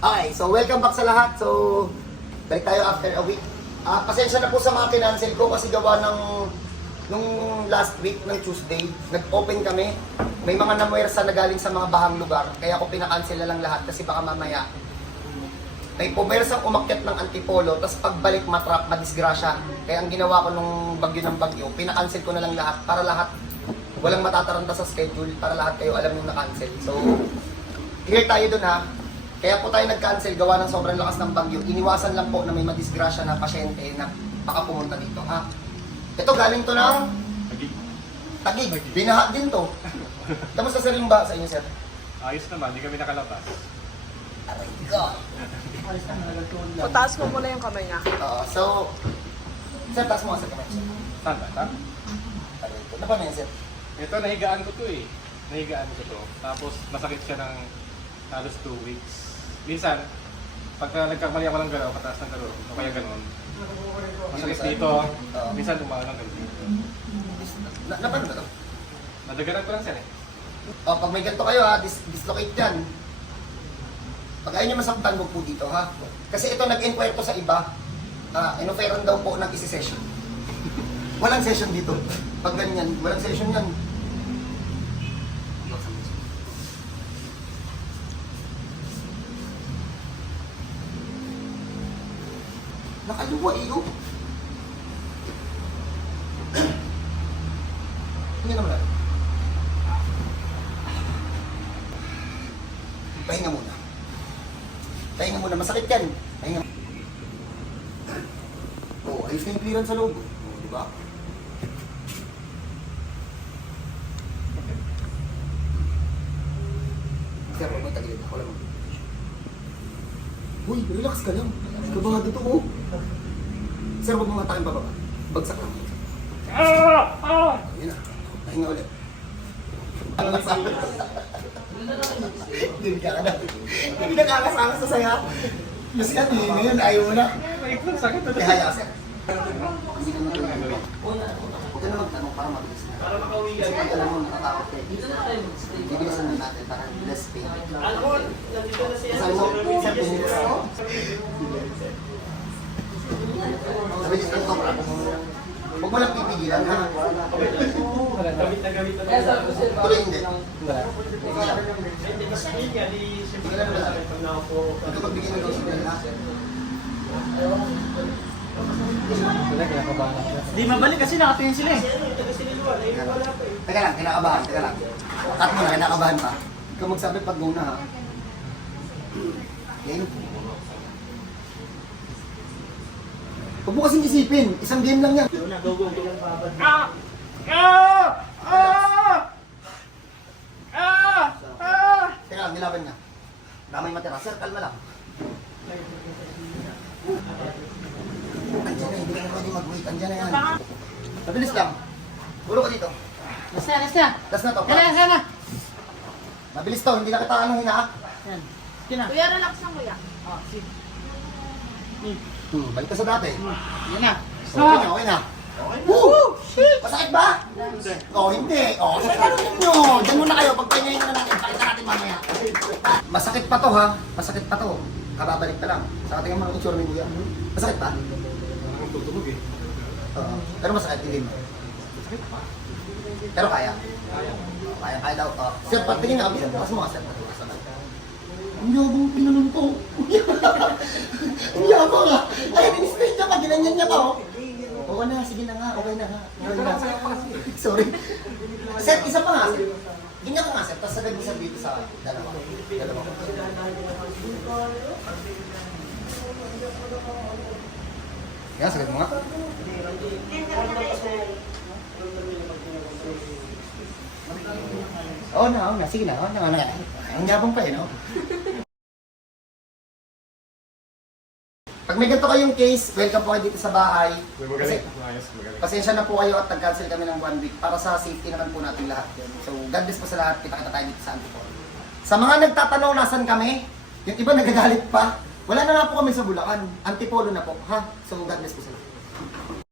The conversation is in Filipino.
Okay, so welcome back sa lahat. So, balik tayo after a week. Pasensya na po sa mga kinancel ko kasi gawa ng nung last week ng Tuesday, nag-open kami. May mga namuwersa na galing sa mga bahang lugar. Kaya ako pinakancel na lang lahat kasi baka mamaya may pumersang umakyat ng Antipolo, tapos pagbalik matrap, madisgrasya. Kaya ang ginawa ko nung bagyo ng bagyo, pinakancel ko na lang lahat para lahat walang matataranta sa schedule, para lahat kayo alam yung na-cancel. So, clear tayo dun ha. Kaya po tayo nag-cancel gawa ng sobrang lakas ng bagyo. Iniwasan lang po na may madisgrasya na pasyente na baka pumunta dito ha. Ito galing to ng Taguig. Binaha din to. Kamusta sir yung ba sa inyo sir? Ayos naman, hindi kami nakalabas. Aray ko. Pataas mo muna yung kamay niya. So, sir, taas mo nga sir kamay. Saan ba? Saan? Aray ko. Ano pa na yan sir? Ito, nahigaan ko to eh. Nahigaan ko to. Tapos, masakit siya ng halos 2 weeks. Minsan, pagka nagkamali ako ng galaw, pataas ng galaw, o kaya ganun. Masakit dito. Minsan, umalang ganun. Napano ba to? Nadagaran ko lang siya eh. Pag may ganito kayo ha, dislocate yan. Pag ayaw nyo masaktan, huwag po dito ha. Kasi ito nag-inquire to sa iba. Inoferan daw po ng isi-session. Walang session dito. Pag ganyan, walang session yan. Nakaluwa iyo. Hindi naman lang. Pahinga muna. Pahinga muna. Masakit yan. Pahinga muna. Oo, ayos na yung clearance sa loob. Oo, di ba? Sir, huwag may tagilid. Ako lang. Uy, relax ka lang. Kabangado to, oh. Sir, huwag mo matakin pa baba. Bagsak lang. Yun na. Pahinga ulit. Hindi ka na. Hindi na kakasama sa saya. Yes yan eh. Ngayon ayaw mo na. Sakit na. Kaya sir. Hindi ka matulog. Huwag ka na magtanong para mabilis na. Para makauwi ka. Kasi pag alam mo natatakot ka eh. Bibilisan na natin para less pain. Sabi mo, sir, pinilis ako. Sabi niyo, ito para huwag mo lang pipigilan ha. Gamit na gamit na. Tuloy hindi. Ito pagbigyan ng dose nila ha. Di mabalik kasi nakatingin sila eh. Teka lang, kinakabahan, teka lang. Cut mo na, kinakabahan pa. Ikaw magsabi pag go na ha. Game. Huwag mo kasing isipin, isang game lang yan. Teka lang, nilaban niya. Damay matira. Sir, kalma lang. Andiyan na, hindi ka na pwede mag-wait. Andiyan na yan. Mabilis lang. Ulo ka dito. Nasa. Last na to. Sana. Mabilis to, hindi na kita anong hina. Yan. Kina. Kuya, relax lang kuya. Oh, sige. Balik ka sa dati. Yan na. Okay na, okay na. Woo! Shit! Masakit ba? Hindi. Sige ano ninyo. Diyan muna kayo, pagpahingayin na natin. Pakita natin mamaya. Masakit pa to ha. Masakit pa to. Kababalik pa lang. Sa ating mga itsura ni Kuya. Masakit pa? Ang tutulog eh. Oo. Pero masakit, hindi mo. Pero kaya. Kaya daw. Sir, patingin na kami. Mas mga sir. Ang yabang pinanong to. Ang yabang ha. Ay, in-straight niya pa. Ginanyan niya pa oh. Oo na, sige na nga. Okay na nga. Sorry. Sir, isa pa nga sir. Ganyan ka nga sir. Tapos sagad mo sir dito sa dalawa. Dalawa ko. Yan, sagad mo nga. Oo na. Sige na. Oo na. Ang yabang pa eh, no? Pag may ganito kayong case, welcome po kayo dito sa bahay. Kasi, pasensya na po kayo at nag-cancel kami ng 1 week para sa safety naman po natin lahat. So, God bless po sa lahat. Kita-kita tayo dito sa Antipolo. Sa mga nagtatanong nasan kami, yung iba nagagalit pa. Wala na nga po kami sa Bulacan. Antipolo na po. Ha? So, God bless po sa lahat.